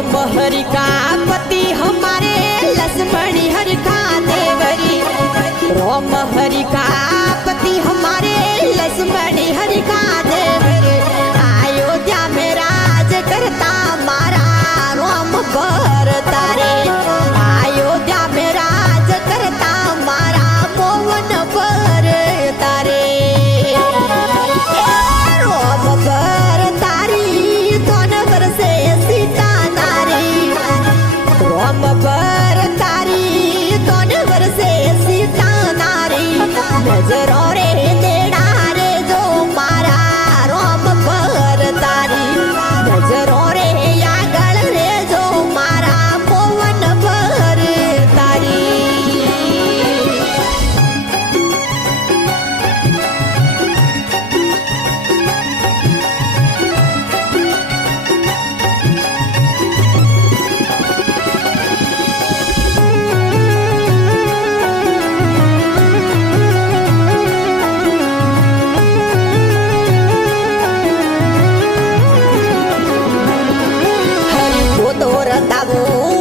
रोम हरि का पति हमारे लक्ष्मण हरि का देवरी रोम हरि का पति हमारे लक्ष्मण हरि का देवरी अयोध्या में राज करता मारा रोम भरता रे अयोध्या में राज करता मारा मोहन भरता रे रोम भरता री दोन वर्षे सीता नारी रोम भरता री दोन वर्षे सीता नारी नजरो रे देड़ा रे जो मारा रोम भरता री नजरो रे आगळ रे जो मारा मोहन भरता री हरि को तो रतावो